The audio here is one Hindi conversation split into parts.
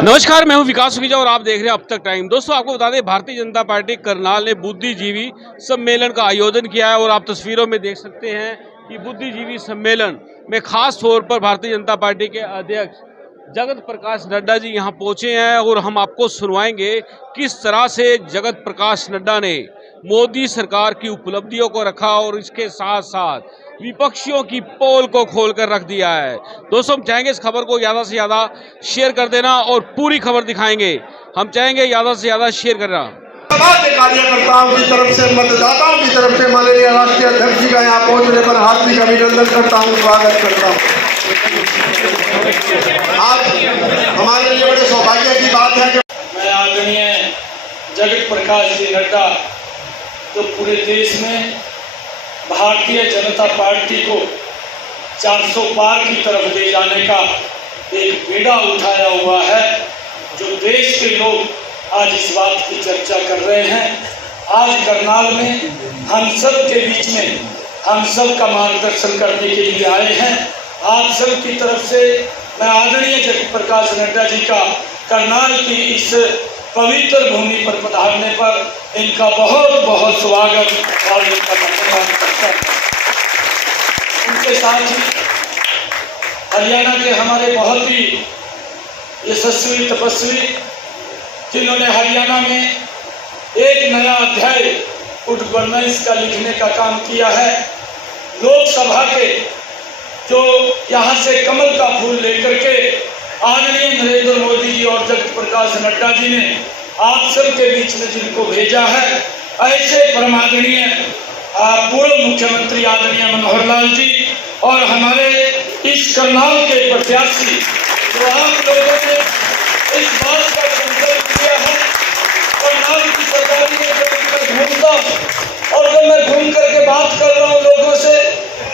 नमस्कार, मैं हूं विकास सुखीजा और आप देख रहे हैं अब तक टाइम। दोस्तों, आपको बता दें, भारतीय जनता पार्टी करनाल ने बुद्धिजीवी सम्मेलन का आयोजन किया है और आप तस्वीरों में देख सकते हैं कि बुद्धिजीवी सम्मेलन में खास तौर पर भारतीय जनता पार्टी के अध्यक्ष जगत प्रकाश नड्डा जी यहां पहुंचे हैं और हम आपको सुनवाएंगे किस तरह से जगत प्रकाश नड्डा ने मोदी सरकार की उपलब्धियों को रखा और इसके साथ साथ विपक्षियों की पोल को खोलकर रख दिया है। दोस्तों, हम चाहेंगे इस खबर को ज़्यादा से ज़्यादा शेयर कर देना और पूरी खबर दिखाएंगे। हम चाहेंगे ज़्यादा से ज़्यादा शेयर करना। कार्यकर्ताओं की तरफ से, मतदाताओं की तरफ से माननीय राष्ट्रीय अध्यक्ष जी का यहाँ पहुँचने पर हार्दिक अभिनंदन करता हूँ, स्वागत करता हूँ। आज हमारे लिए बड़े सौभाग्य की बात है कि मैं आदरणीय जगत प्रकाश जी नड्डा जो पूरे देश में भारतीय जनता पार्टी को 400 पार की तरफ ले जाने का एक बीड़ा उठाया हुआ है, जो देश के लोग आज इस बात की चर्चा कर रहे हैं। आज करनाल में हम सब के बीच में हम सब का मार्गदर्शन करने के लिए आए हैं। आप सब की तरफ से मैं आदरणीय जगत प्रकाश नड्डा जी का करनाल की इस पवित्र भूमि पर पधारने पर इनका बहुत बहुत स्वागत और इनका धन्यवाद करता हूं। उनके साथ ही हरियाणा के हमारे बहुत ही यशस्वी तपस्वी, जिन्होंने हरियाणा में एक नया अध्याय गुड गवर्नेंस का लिखने का काम किया है। लोकसभा के जो यहाँ से कमल का फूल लेकर के आदरणीय नरेंद्र मोदी जी और जगत प्रकाश नड्डा जी ने आप सब के बीच में जिनको भेजा है, ऐसे परमादरणीय पूर्व मुख्यमंत्री आदरणीय मनोहर लाल जी और हमारे इस करनाल के प्रत्याशी, जो आप लोगों ने इस बात का संकल्प किया है। करनाल की सरकारी में घूमता और जब मैं घूम करके बात कर रहा हूँ लोगों से,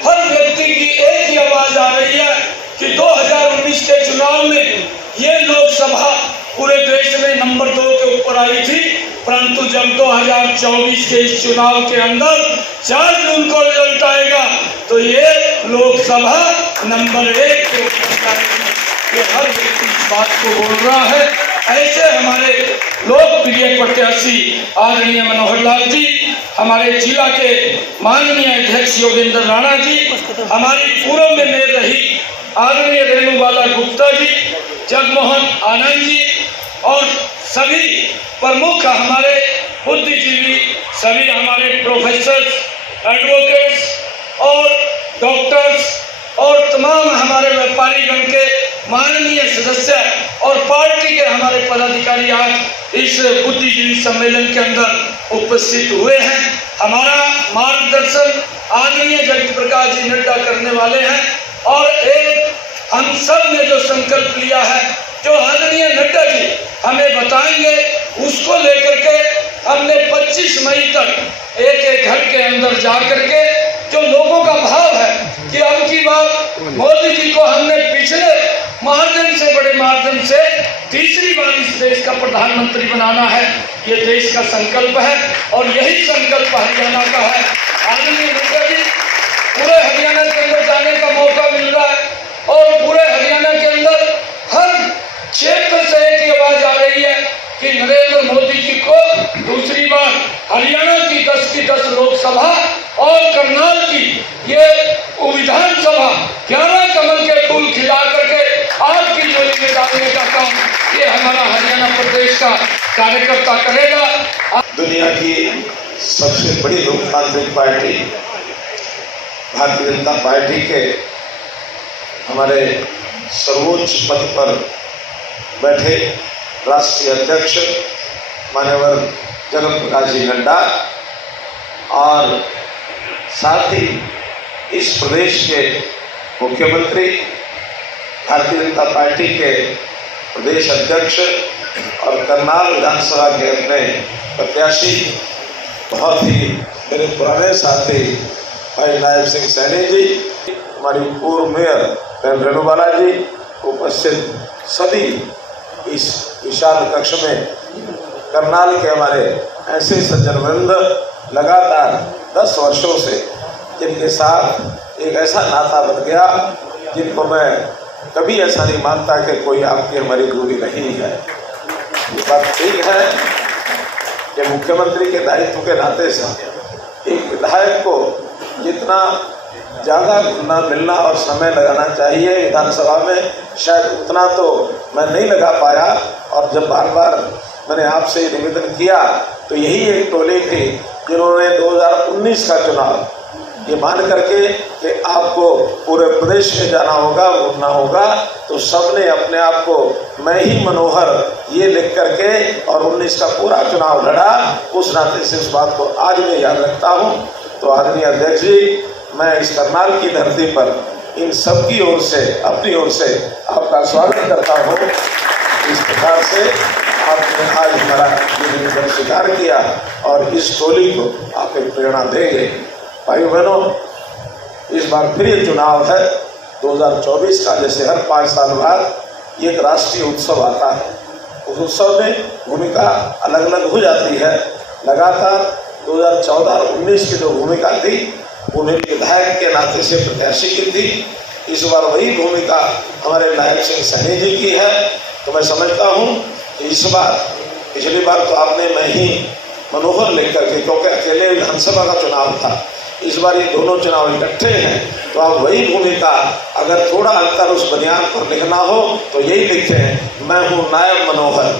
हर व्यक्ति की एक ही आवाज आ रही है कि 2019 के चुनाव में ये लोकसभा पूरे देश में नंबर 2 के ऊपर आई थी, परंतु जब 2024 के इस चुनाव के अंदर 4 जून को रिजल्ट आएगा तो ये लोकसभा नंबर 1 के ऊपर जाएगी। ये हर व्यक्ति इस बात को बोल रहा है। ऐसे हमारे लोकप्रिय प्रत्याशी आदरणीय मनोहर लाल जी, हमारे जिला के माननीय अध्यक्ष योगेंद्र राणा जी, हमारी पूर्व में मेयर रही आदरणीय रेणुबाला गुप्ता जी, जगमोहन आनंद जी और सभी प्रमुख हमारे बुद्धिजीवी, सभी हमारे प्रोफेसर, एडवोकेट्स और डॉक्टर्स और तमाम हमारे व्यापारीगण के माननीय सदस्य और पार्टी के हमारे पदाधिकारी आज इस बुद्धिजीवी सम्मेलन के अंदर उपस्थित हुए हैं। हमारा मार्गदर्शन आदरणीय जगत प्रकाश जी नड्डा करने वाले हैं और एक हम सब ने जो संकल्प लिया है, जो आदरणीय नड्डा जी हमें बताएंगे, उसको लेकर के हमने 25 मई तक एक एक घर के अंदर जा करके जो लोगों का भाव है कि अब की बार मोदी जी को हमने पिछले मार्जन से, बड़े मार्जन से तीसरी बार इस देश का प्रधानमंत्री बनाना है, ये देश का संकल्प है और यही संकल्प हरियाणा का है। आदरणीय नड्डा जी, पूरे हरियाणा के अंदर जाने का मौका मिल रहा है और पूरे हरियाणा के अंदर हर क्षेत्र से एक आवाज आ रही है कि नरेंद्र मोदी जी को दूसरी बार हरियाणा की 10 की 10 लोकसभा और करनाल की ये विधानसभा 11 कमल के फूल खिला करके आपकी झोली में डालने का काम ये हमारा हरियाणा प्रदेश का कार्यकर्ता करेगा। दुनिया की सबसे बड़ी लोकतांत्रिक पार्टी भारतीय जनता पार्टी के हमारे सर्वोच्च पद पर बैठे राष्ट्रीय अध्यक्ष माननीय जगत प्रकाश जी नड्डा और साथ ही इस प्रदेश के मुख्यमंत्री, भारतीय जनता पार्टी के प्रदेश अध्यक्ष और करनाल विधानसभा के अपने प्रत्याशी, बहुत ही मेरे पुराने साथी भाई नायब सिंह सैनी जी, हमारी पूर्व मेयर रेणुबाला जी, उपस्थित सभी इस विशाल कक्ष में करनाल के हमारे ऐसे सज्जन वृंद लगातार 10 वर्षों से जिनके साथ एक ऐसा नाता बन गया जिनको मैं कभी ऐसा नहीं मानता कि कोई आपकी हमारी दूरी नहीं है। ये बात ठीक है कि मुख्यमंत्री के दायित्व के नाते से एक विधायक को जितना ज़्यादा घुलना मिलना और समय लगाना चाहिए विधानसभा में, शायद उतना तो मैं नहीं लगा पाया। और जब बार बार मैंने आपसे निवेदन किया तो यही एक टोली थी जिन्होंने 2019 का चुनाव ये मान करके कि आपको पूरे प्रदेश में जाना होगा, घूमना होगा, तो सबने अपने आप को मैं ही मनोहर ये लिख करके और 19 का पूरा चुनाव लड़ा। उस नाते से इस बात को आज मैं याद रखता हूँ। तो आदरणीय अध्यक्ष जी, मैं इस करनाल की धरती पर इन सब की ओर से, अपनी ओर से आपका स्वागत करता हूँ। इस प्रकार से आपने आज हमारा निवेदन स्वीकार किया और इस टोली को आप एक प्रेरणा देंगे। भाइयों बहनों, इस बार फिर ये चुनाव है 2024 का। जैसे हर 5 साल बाद एक राष्ट्रीय उत्सव आता है, उस उत्सव में भूमिका अलग अलग हो जाती है। लगातार 2014 और 19 की जो भूमिका थी वो मेरे विधायक के नाते से प्रत्याशी की थी। इस बार वही भूमिका हमारे नायब सिंह सैनी जी की है। तो मैं समझता हूँ कि इस बार, पिछली बार तो आपने मैं ही मनोहर लिख करके, क्योंकि अकेले विधानसभा का चुनाव था, इस बार ये दोनों चुनाव इकट्ठे हैं, तो आप वही भूमिका, अगर थोड़ा अंतर उस बुनियाद पर लिखना हो तो यही लिखें, मैं हूँ नायब मनोहर।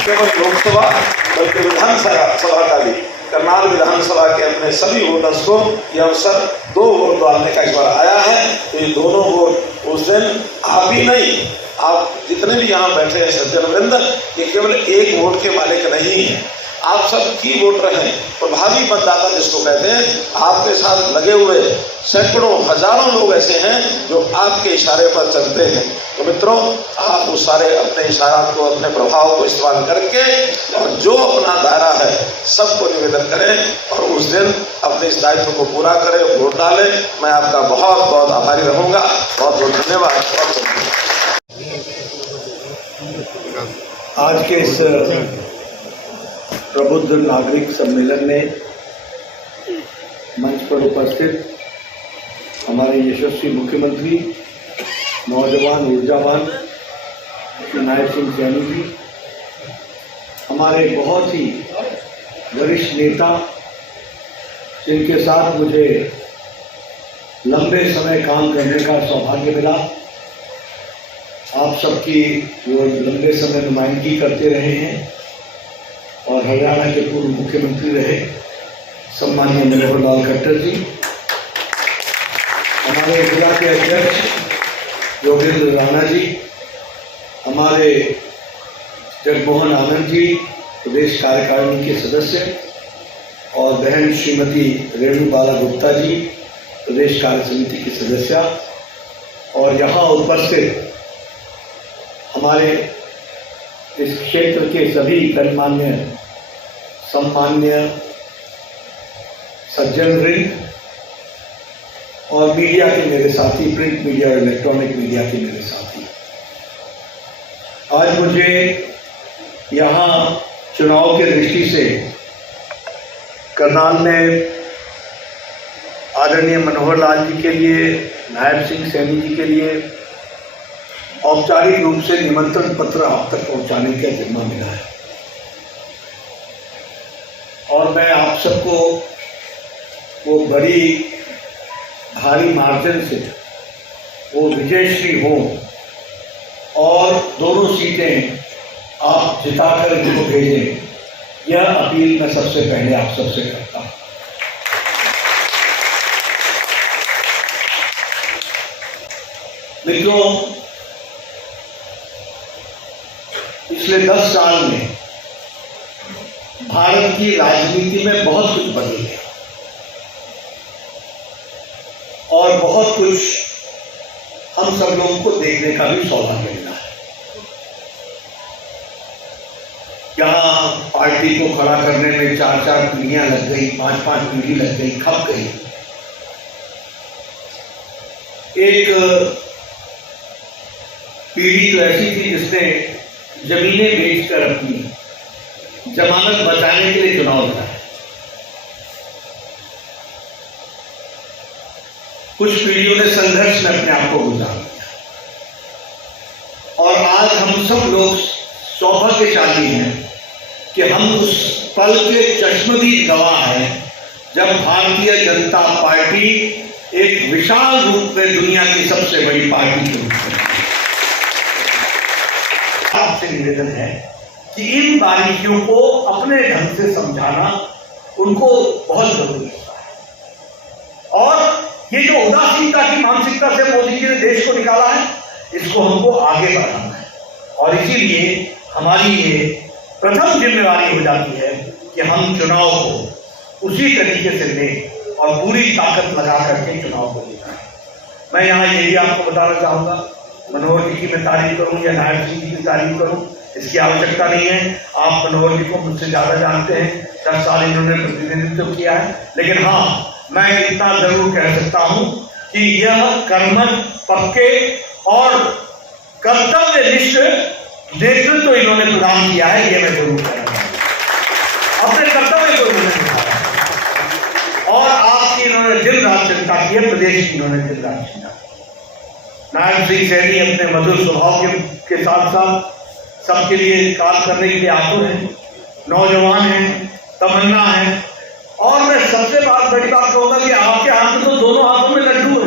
केवल लोकसभा बल्कि विधानसभा का भी, करनाल विधानसभा के अपने सभी वोटर्स को यह अवसर 2 वोट डालने का इस बार आया है। तो ये दोनों वोट उस दिन आप ही नहीं, आप जितने भी यहाँ बैठे हैं सज्जनवृंद, ये केवल एक वोट के मालिक नहीं है, आप सब की वोटर हैं। प्रभावी मतदाता जिसको कहते हैं, आपके साथ लगे हुए सैकड़ों हजारों लोग ऐसे हैं जो आपके इशारे पर चलते हैं। तो मित्रों, आप उस सारे अपने इशारा को, अपने प्रभाव को इस्तेमाल करके और जो अपना दायरा है सबको निवेदन करें और उस दिन अपने इस दायित्व को पूरा करें, वोट डालें। मैं आपका बहुत बहुत आभारी रहूँगा। बहुत बहुत धन्यवाद। आज के इस प्रबुद्ध नागरिक सम्मेलन में मंच पर उपस्थित हमारे यशस्वी मुख्यमंत्री, नौजवान ऊर्जावान श्री नायब सिंह सैनी जी, हमारे बहुत ही वरिष्ठ नेता जिनके साथ मुझे लंबे समय काम करने का सौभाग्य मिला, आप सबकी वो लंबे समय नुमाइंदगी करते रहे हैं और हरियाणा के पूर्व मुख्यमंत्री रहे सम्माननीय मनोहर लाल खट्टर जी, हमारे जिला के अध्यक्ष योगेंद्र राणा जी, हमारे जगमोहन आनंद जी प्रदेश कार्यकारिणी के सदस्य, और बहन श्रीमती रेणु बाला गुप्ता जी प्रदेश कार्य समिति की सदस्य, और यहाँ उपस्थित हमारे इस क्षेत्र के सभी गणमान्य सम्मान्य सज्जनवृंद और मीडिया के मेरे साथी, प्रिंट मीडिया और इलेक्ट्रॉनिक मीडिया के मेरे साथी, आज मुझे यहाँ चुनाव के दृष्टि से करनाल में आदरणीय मनोहर लाल जी के लिए, नायब सिंह सैनी जी के लिए औपचारिक रूप से निमंत्रण पत्र आप तक पहुंचाने का जिम्मा मिला है। और मैं आप सबको वो बड़ी भारी मार्जिन से वो विजयश्री हो और दोनों सीटें आप जिताकर इनको भेजें, यह अपील मैं सबसे पहले आप सबसे करता हूँ। मित्रों, पिछले 10 साल में भारत की राजनीति में बहुत कुछ बदल गया और बहुत कुछ हम सब लोगों को देखने का भी सौभाग्य मिला है। यहाँ पार्टी को खड़ा करने में 4-4 पीढ़ियां लग गई, 5-5 पीढ़ी लग गई, खप गई। एक पीढ़ी तो ऐसी थी जिसने जमीनें बेचकर अपनी जमानत बचाने के लिए चुनाव लड़ा। कुछ पीढ़ियों ने संघर्ष में अपने आप को गुजार दिया। और आज हम सब लोग सौभाग्यशाली हैं कि हम उस पल के चश्मदीद गवाह हैं जब भारतीय जनता पार्टी एक विशाल रूप में दुनिया की सबसे बड़ी पार्टी के रूप में। आपसे निवेदन है कि इन बारीकियों को अपने ढंग से समझाना उनको बहुत जरूरी होता है। और ये जो उदासीनता की मानसिकता से मोदी जी ने देश को निकाला है, इसको हमको आगे बढ़ाना है। और इसीलिए हमारी ये प्रथम जिम्मेवारी हो जाती है कि हम चुनाव को उसी तरीके से लें और पूरी ताकत लगा करके चुनाव को लें। मैं यहाँ ये भी आपको बताना चाहूँगा, मनोहर जी की मैं तारीफ करूँ या नायब सिंह जी की तारीफ करूँ, इसकी आवश्यकता नहीं है। आप मनोहर जी को मुझसे ज़्यादा जानते हैं, 10 साल इन्होंने प्रतिनिधित्व किया है। लेकिन हाँ, मैं इतना जरूर कह सकता हूँ कि यह कर्मठ, पक्के और कर्तव्यनिष्ठ नेतृत्व इन्होंने प्रदान किया है, ये मैं जरूर कहना चाहूँगा। अपने कर्तव्य को इन्होंने निभाया और आपकी इन्होंने दिन रात चिंता की है, प्रदेश की इन्होंने दिन रात चिंता की। नायब सिंह सैनी अपने मधुर स्वभाव के साथ साथ सबके लिए काम करने के लिए आतुर हैं, नौजवान हैं, तमन्ना है। और मैं सबसे बड़ी बात कहूंगा कि आपके हाथ में तो दोनों हाथों में लड्डू है,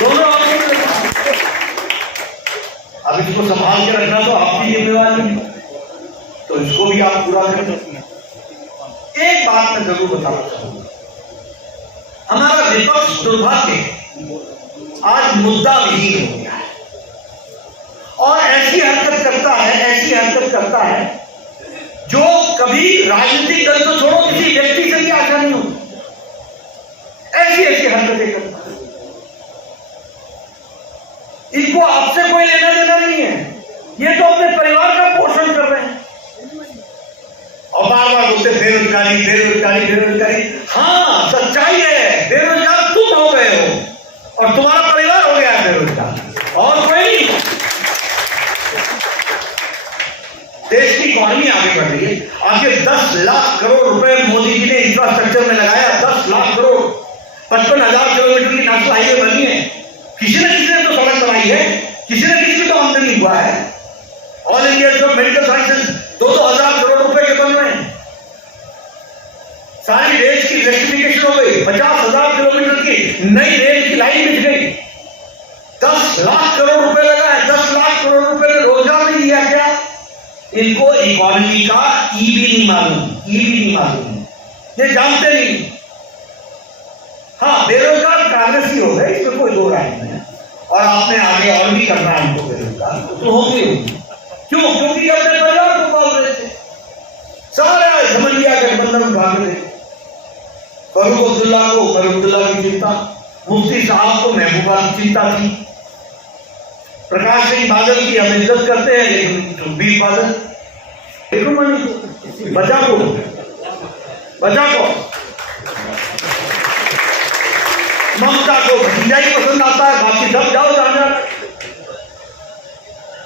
दोनों हाथों में लड्डू। अब इसको संभाल के रखना तो आपकी जिम्मेवारी है, तो इसको भी आप पूरा करें। एक बात मैं जरूर बताना चाहूंगा, हमारा विपक्ष दुर्भाग्य आज मुद्दा विहीन हो गया है और ऐसी हरकत करता है जो कभी राजनीतिक दल तो छोड़ो, किसी व्यक्ति से भी आशा नहीं होती। ऐसी हरकतें करता है, इनको आपसे कोई लेना देना नहीं है, ये तो अपने परिवार का पोषण कर रहे हैं। और बार बार बोलते बेरोजगारी बेरोजगारी बेरोजगारी। हाँ, सच्चाई है, बेरोजगार तुम हो गए हो और तुम्हारा परिवार हो गया है बेरोजगार, और कोई नहीं। देश की इकॉनमी आगे बढ़ रही है। आगे 10 लाख करोड़ रुपए मोदी जी ने इंफ्रास्ट्रक्चर में लगाया, 10 लाख करोड़, 55,000 किलोमीटर की नेशनल हाईवे बनी है। किसी ने तो सड़क बनाई है, किसी ने किसी तो आमदनी हुआ है। All India institute of medical sciences 2,000 crore रुपए के बन रहे हैं। सारी रेल की इलेक्ट्रिफिकेशन हो गई, 50,000 किलोमीटर की नई रेल की लाइन बिछ गई। 10 लाख करोड़ रुपए लगा है, 10 लाख करोड़ रुपए ने रोजगार नहीं दिया क्या? इनको इकोनॉमी का ई भी नहीं मालूम, ये जानते नहीं। हाँ, बेरोजगार कांग्रेस ही हो गए, इसमें कोई दो राय नहीं है। और आपने आगे और भी करना है इनको बेरोजगार, तो होंगे। क्यों? क्योंकि अपने परिवार को पाल रहे थे, सारा समझिया गठबंधन भाग रहे। फरूक अब्दुल्ला की चिंता, मुफ्ती साहब को महबूबा की चिंता थी, प्रकाश सिंह बादल की हम इज्जत करते हैं, लेकिन सुखबीर बादल बचा को ममता को भतीजा ही पसंद आता है, बाकी सब जाओ जहां।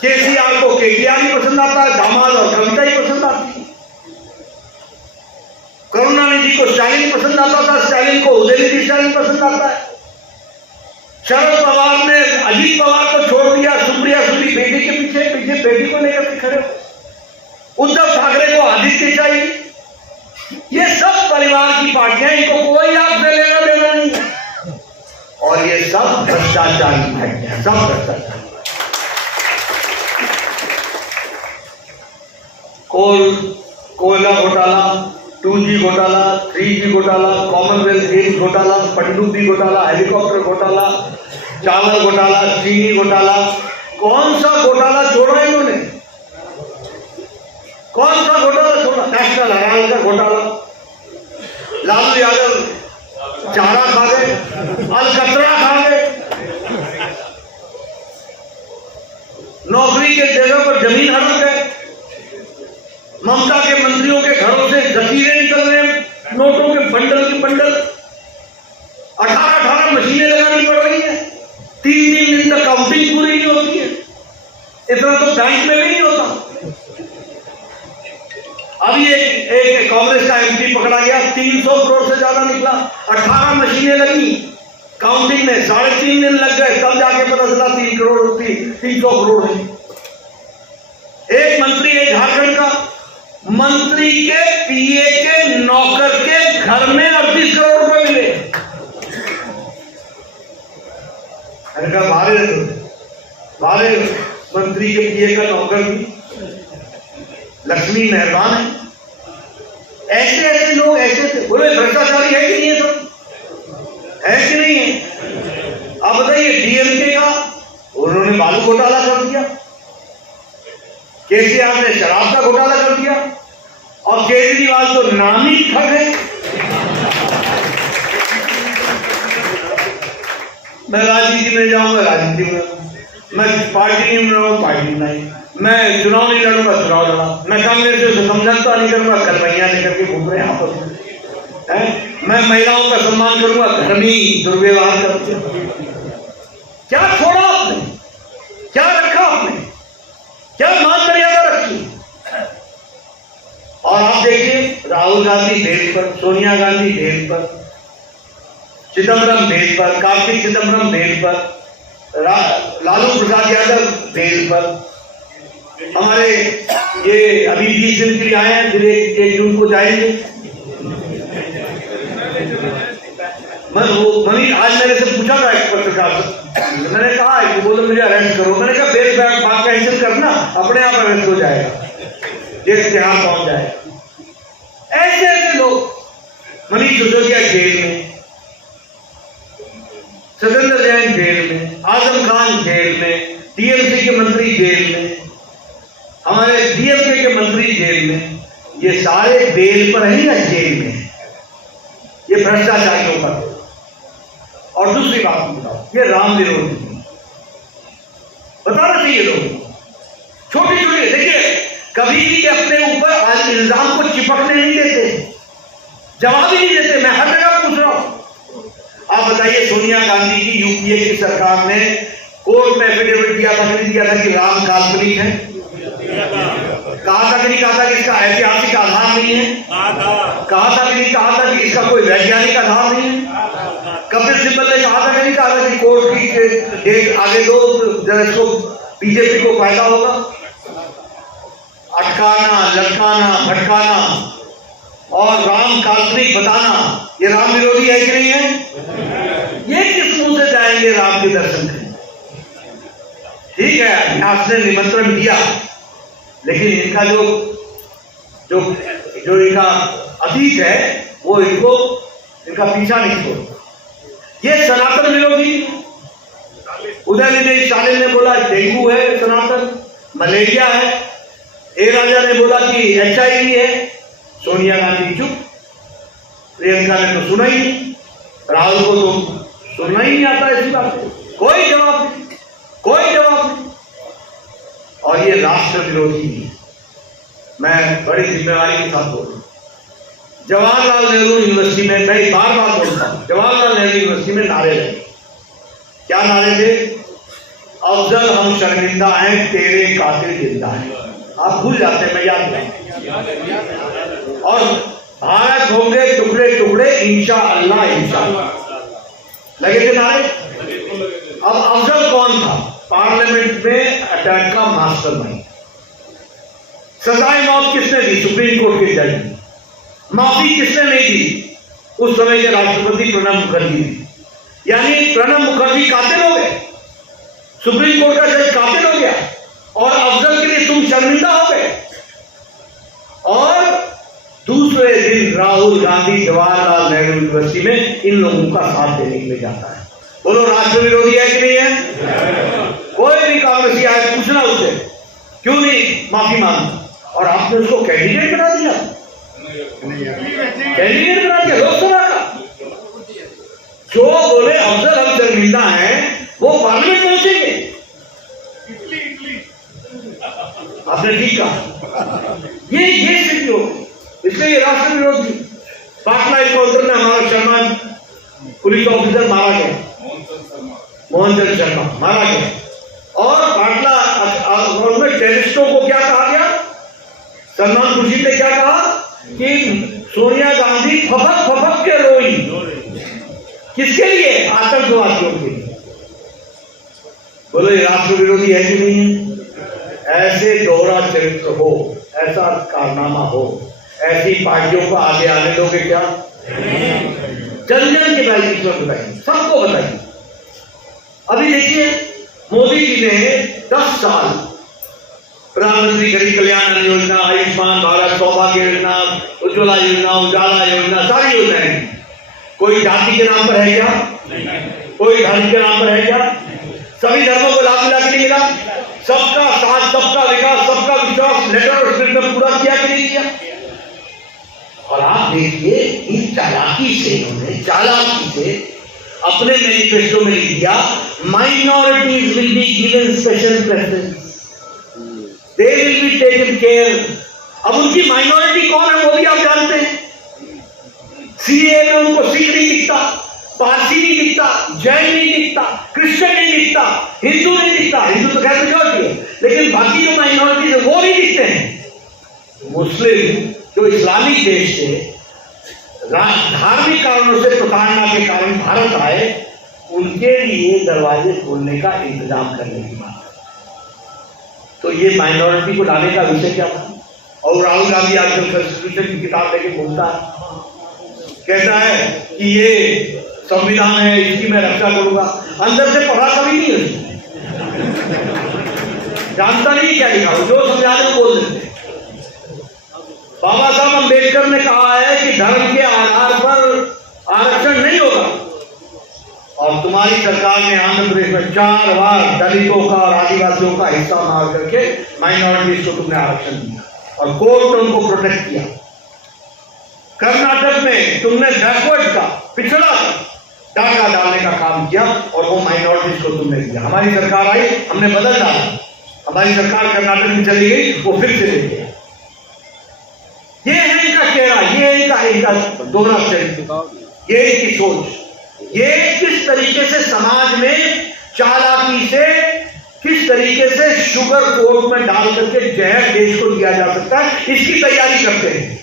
केसीआर को केटीआर ही पसंद आता है, दामाद और कविता ही पसंद आती है। करुणानिधि को स्टालिन पसंद आता था, स्टालिन को उदयनिधि स्टालिन पसंद आता है। शरद पवार ने अजीत पवार को छोड़ दिया, सुप्रिया सुली बेटी के पीछे बेटी को लेकर खड़े। उद्धव ठाकरे को आदित्य चाहिए। ये सब परिवार की पार्टियां, इनको कोई आपसे लेना देना नहीं है। और ये सब भ्रष्टाचारी पार्टियां, सब भ्रष्टाचारी। कोयला घोटाला, 2G घोटाला, 3G घोटाला, कॉमनवेल्थ गेम्स घोटाला, पनडुब्बी घोटाला, हेलीकॉप्टर घोटाला, चावल घोटाला, चीनी घोटाला। कौन सा घोटाला छोड़ा इन्होंने? कौन सा घोटाला छोड़ा? नेशनल हेराल्ड का घोटाला, लालू यादव चारा खा गए, अलकतरा खा गए, नौकरी के जगह पर जमीन हड़प गए, ममता के मंत्रियों के घरों से जखीरे निकल रहे हैं, नोटों के बंडल के बंडल, 18 मशीनें लगानी पड़ रही है, 3 दिन तक काउंटिंग पूरी नहीं होती है। इतना तो बैंक में भी नहीं होता। अभी एक कांग्रेस का MP पकड़ा गया, 300 करोड़ से ज्यादा निकला, 18 मशीनें लगी, काउंटिंग में 3.5 दिन लग गए, तब जाके पता चला 300 करोड़ है। एक मंत्री है झारखंड का, मंत्री के पीए के नौकर के घर में 38 करोड़ रुपए मिले। मैंने कहा बारे मंत्री के पीए का नौकर भी लक्ष्मी मेहरबान है। ऐसे ऐसे लोग ऐसे थे। बोले भ्रष्टाचारी है कि नहीं है? सब है कि नहीं है? अब बताइए, डीएमके का उन्होंने बालू घोटाला कर दिया, केसीआर ने शराब का घोटाला कर दिया, और केजरीवाल तो नामी ठग है। मैं राजनीति में जाऊंगा, राजनीति में, मैं पार्टी नहीं बनाऊंगा, पार्टी नहीं, मैं चुनाव नहीं लड़ूंगा, चुनाव लड़ा, मैं कांग्रेस से समझौता नहीं करूंगा, करवैया लेकर के घूम रहे हैं आपस में, मैं महिलाओं का सम्मान करूंगा, घर में दुर्व्यवहार करते हैं। क्या छोड़ा आपने? क्या रखा आपने? क्या मान मर्यादा रखी? और आप देखिए, राहुल गांधी बेल पर, सोनिया गांधी बेल पर, चिदम्बरम बेल पर, कार्तिक चिदम्बरम बेल पर, लालू प्रसाद यादव बेल पर, हमारे ये अभी 20 दिन के लिए आए हैं, फिर 1 जून को जाएंगे। मनी आज मेरे से पूछा था एक पत्रकार से, मैंने कहा कि बोलो मुझे अरेस्ट करो, मैंने कहा बेल बात कैंसिल करना, अपने आप अरेस्ट हो जाएगा, देश के हाथ पहुंच जाएगा। ऐसे ऐसे लोग, मनीष सिसोदिया जेल में, सतेंद्र जैन जेल में, आजम खान जेल में, टीएमसी के मंत्री जेल में, हमारे डीएमके के मंत्री जेल में, ये सारे बेल पर ही या जेल में, ये भ्रष्टाचारियों पर। और दूसरी बात बताओ, ये राम विरोधी बताना चाहिए लोगों को। छोटी छोटी देखिए, कभी भी अपने ऊपर आज इल्जाम को चिपकने नहीं देते, जवाब ही नहीं देते। मैं हर जगह पूछ रहा हूं। आप बताइए, सोनिया गांधी की यूपीए की सरकार ने कोर्ट में एफिडेविट दिया था, नहीं दिया था कि राम काल्पनिक है? कहा था कि नहीं कहा था कि इसका ऐतिहासिक आधार नहीं है? कहा था कि नहीं कहा था कि इसका कोई वैज्ञानिक आधार नहीं है? कपिल सिब्बल ने कहा था कि नहीं कहा था कि कोर्ट की डेट आगे दो, जरा इसको बीजेपी को फायदा होगा? अटकाना, लटकाना, भटकाना और राम काल्पनिक बताना, ये राम विरोधी है कि नहीं है? ये किस मुंह से जाएंगे राम के दर्शन करने? ठीक है, न्यास ने निमंत्रण दिया, लेकिन इनका जो इनका अतीत है वो इनका पीछा नहीं छोड़। ये सनातन विरोधी, उदयनिधि स्टालिन ने बोला डेंगू है सनातन, मलेरिया है, ए राजा ने बोला कि HIV है, सोनिया गांधी चुप, प्रियंका ने तो सुना ही नहीं, राहुल को तो सुनना ही नहीं आता ऐसी बात, कोई जवाब नहीं, कोई जवाब नहीं। और ये राष्ट्र विरोधी है। मैं बड़ी जिम्मेवारी के साथ बोल रहा हूं। जवाहरलाल नेहरू यूनिवर्सिटी में, मैं बार बार बोलता हूं, जवाहरलाल नेहरू यूनिवर्सिटी में नारे लगे। क्या नारे थे? अफजल हम शर्मिंदा हैं, तेरे कातिल जिंदा है। आप भूल जाते हैं, मैं याद नहीं। और भारत होंगे टुकड़े टुकड़े इंशाअल्लाह, इंशाअल्लाह लगे थे नारे। अब अफजल कौन था? पार्लियामेंट में अटैक का मास्टरमाइंड। सजाए मौत किसने दी? सुप्रीम कोर्ट के जज ने। माफी किसने नहीं दी? उस समय के राष्ट्रपति प्रणब मुखर्जी ने। यानी प्रणब मुखर्जी कातिल हो गए, सुप्रीम कोर्ट का जज कातिल हो गया, और अफजल के लिए तुम शर्मिंदा हो गए। और दूसरे दिन राहुल गांधी जवाहरलाल नेहरू यूनिवर्सिटी में इन लोगों का साथ देने के लिए जाता है। बोलो राष्ट्र विरोधी है कि नहीं है? कोई भी कांग्रेसी आए पूछना उससे, क्यों नहीं माफी मांगी? और आपने उसको कैंडिडेट बना दिया, कैंडिडेट बना दिया लोकसभा का। जो बोले अफजल हम शर्मिंदा हैं, वो पार्लियामेंट पहुंचेंगे। आपने ठीक कहा, ये स्थिति हो, इसलिए ये राष्ट्र विरोधी। पाटना एनकाउंटर में हमारा शर्मा पुलिस ऑफिसर मारा गया, मोहन चंद शर्मा मारा गया। और पाटला में टेररिस्टों को क्या कहा गया? सलमान खुर्शीद ने क्या कहा कि सोनिया गांधी फपक फपक के रोई। किसके लिए? आतंकवादियों के लिए। बोलो ये राष्ट्र विरोधी है कि नहीं है? ऐसे दोहरा चरित्र हो, ऐसा कारनामा हो, ऐसी पार्टियों को आगे आने दोगे क्या? जन जन के भाई बताइए, सबको बताइए। अभी देखिए मोदी जी ने 10 साल प्रधानमंत्री गरीब कल्याण अन्न योजना, आयुष्मान भारत, सौभाग्य योजना, उज्ज्वला योजना, उजाला योजना, सारी योजनाएं। कोई जाति के नाम पर है क्या? कोई धर्म के नाम पर है क्या? सभी धर्मों को लाभ मिला कि नहीं मिला? सबका साथ, सबका विकास, सबका विश्वास लेटर और स्पिरिट में पूरा किया कि नहीं किया? और आप देखिए इस चालाकी से, उन्होंने चालाकी से अपने मैनिफेस्टो में लिख दिया, minorities will be given special preference, they will be taken care. अब उनकी माइनॉरिटी कौन है वो भी आप जानते हैं। सीए में उनको सिख नहीं दिखता, पारसी नहीं दिखता, जैन नहीं दिखता, क्रिश्चियन नहीं दिखता, हिंदू नहीं दिखता। हिंदू तो खैर मेजॉरिटी है, लेकिन बाकी जो माइनॉरिटीज है वो नहीं दिखते हैं। मुस्लिम जो इस्लामिक देश से धार्मिक कारणों से प्रताड़ना के कारण भारत आए, उनके लिए दरवाजे खोलने का इंतजाम करने की बात। तो ये माइनॉरिटी को लाने का विषय क्या था? और राहुल गांधी आजकल कॉन्स्टिट्यूशन की किताब लेके बोलता है, कहता है कि ये संविधान है, इसकी मैं रक्षा करूंगा। अंदर से पढ़ा कभी नहीं है, जानता नहीं क्या लिखा, जो समझा रहे बोल देते। बाबा साहब अम्बेडकर ने कहा है कि धर्म के आधार पर आरक्षण नहीं होगा, और तुम्हारी सरकार ने आंध्र प्रदेश में 4 बार दलितों का और आदिवासियों का हिस्सा मार करके माइनॉरिटीज को तुमने आरक्षण दिया और कोर्ट ने उनको प्रोटेक्ट किया। कर्नाटक में तुमने बैकवर्ड का, पिछड़ा डाका डालने का काम किया और वो माइनॉरिटीज को तुमने दिया। हमारी सरकार आई, हमने बदल डाला, हमारी सरकार कर्नाटक में चली गई, वो फिर से ले गया। ये है इनका चेहरा, ये है इनका दोहरा चरित्र, ये इनकी सोच, ये किस तरीके से समाज में चालाकी से, किस तरीके से शुगर कोट में डाल करके जहर देश को दिया जा सकता है, इसकी तैयारी करते हैं।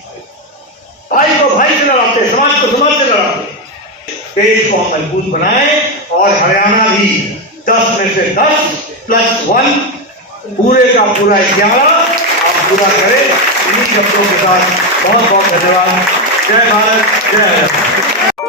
भाई को भाई से लड़ाते हैं, समाज को समाज से लड़ाते हैं। देश को हम मजबूत बनाए और हरियाणा भी 10 में से 10 + 1 पूरे का पूरा 11 आप पूरा करें। इन्हीं शब्दों के साथ बहुत बहुत धन्यवाद। जय भारत, जय हरियाणा।